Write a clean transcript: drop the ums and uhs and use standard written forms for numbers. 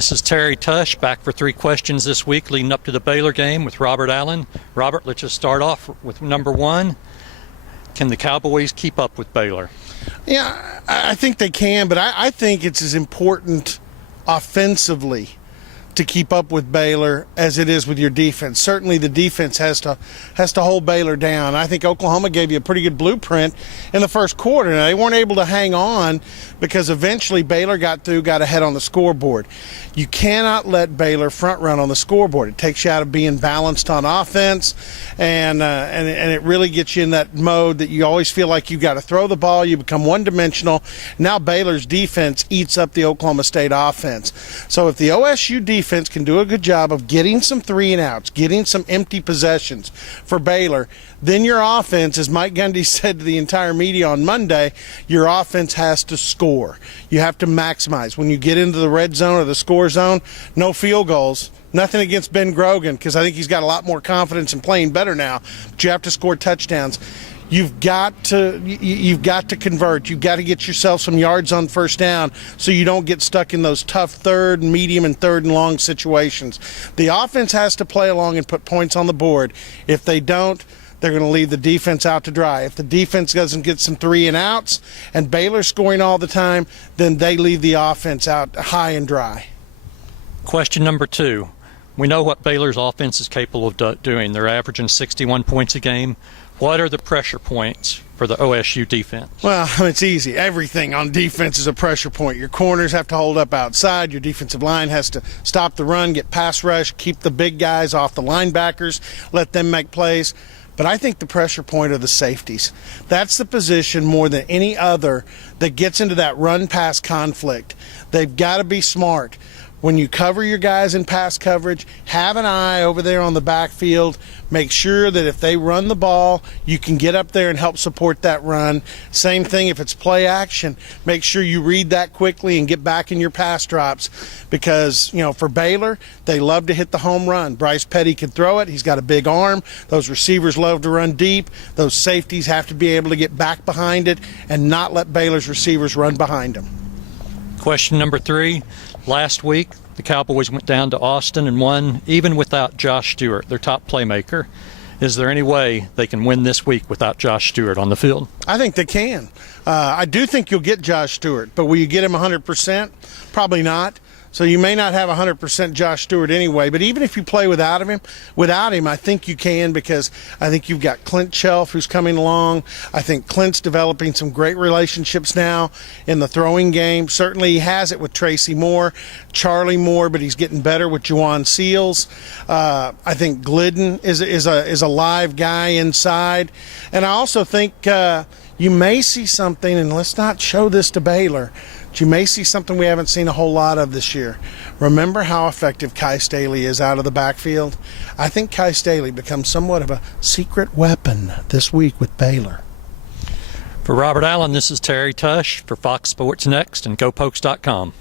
This is Terry Tush back for 3 questions this week leading up to the Baylor game with Robert Allen. Robert, let's just start off with number 1. Can the Cowboys keep up with Baylor? Yeah, I think they can, but I think it's as important offensively to keep up with Baylor as it is with your defense. Certainly the defense has to hold Baylor down. I think Oklahoma gave you a pretty good blueprint in the first quarter. Now, they weren't able to hang on because eventually Baylor got ahead on the scoreboard. You cannot let Baylor front run on the scoreboard. It takes you out of being balanced on offense, and it really gets you in that mode that you always feel like you got to throw the ball. You become one-dimensional. Now Baylor's defense eats up the Oklahoma State offense. So if the OSU defense can do a good job of getting some 3-and-outs, getting some empty possessions for Baylor, then your offense, as Mike Gundy said to the entire media on Monday, your offense has to score. You have to maximize. When you get into the red zone or the score zone, no field goals. Nothing against Ben Grogan, because I think he's got a lot more confidence in playing better now. But you have to score touchdowns. You've got to convert. You've got to get yourself some yards on first down so you don't get stuck in those tough third and medium and third and long situations. The offense has to play along and put points on the board. If they don't, they're going to leave the defense out to dry. If the defense doesn't get some 3-and-outs and Baylor scoring all the time, then they leave the offense out high and dry. Question number 2. We know what Baylor's offense is capable of doing. They're averaging 61 points a game. What are the pressure points for the OSU defense? Well, it's easy. Everything on defense is a pressure point. Your corners have to hold up outside. Your defensive line has to stop the run, get pass rush, keep the big guys off the linebackers, let them make plays. But I think the pressure point are the safeties. That's the position more than any other that gets into that run-pass conflict. They've got to be smart. When you cover your guys in pass coverage, have an eye over there on the backfield. Make sure that if they run the ball, you can get up there and help support that run. Same thing if it's play action. Make sure you read that quickly and get back in your pass drops because, for Baylor, they love to hit the home run. Bryce Petty can throw it. He's got a big arm. Those receivers love to run deep. Those safeties have to be able to get back behind it and not let Baylor's receivers run behind them. Question number 3. Last week, the Cowboys went down to Austin and won, even without Josh Stewart, their top playmaker. Is there any way they can win this week without Josh Stewart on the field? I think they can. I do think you'll get Josh Stewart, but will you get him 100%? Probably not. So you may not have 100% Josh Stewart anyway, but even if you play without him, I think you can because I think you've got Clint Shelf who's coming along. I think Clint's developing some great relationships now in the throwing game. Certainly he has it with Tracy Moore, Charlie Moore, but he's getting better with Juwan Seals. I think Glidden is a live guy inside. And I also think you may see something, and let's not show this to Baylor, but you may see something we haven't seen a whole lot of this year. Remember how effective Kai Staley is out of the backfield? I think Kai Staley becomes somewhat of a secret weapon this week with Baylor. For Robert Allen, this is Terry Tush for Fox Sports Next and GoPokes.com.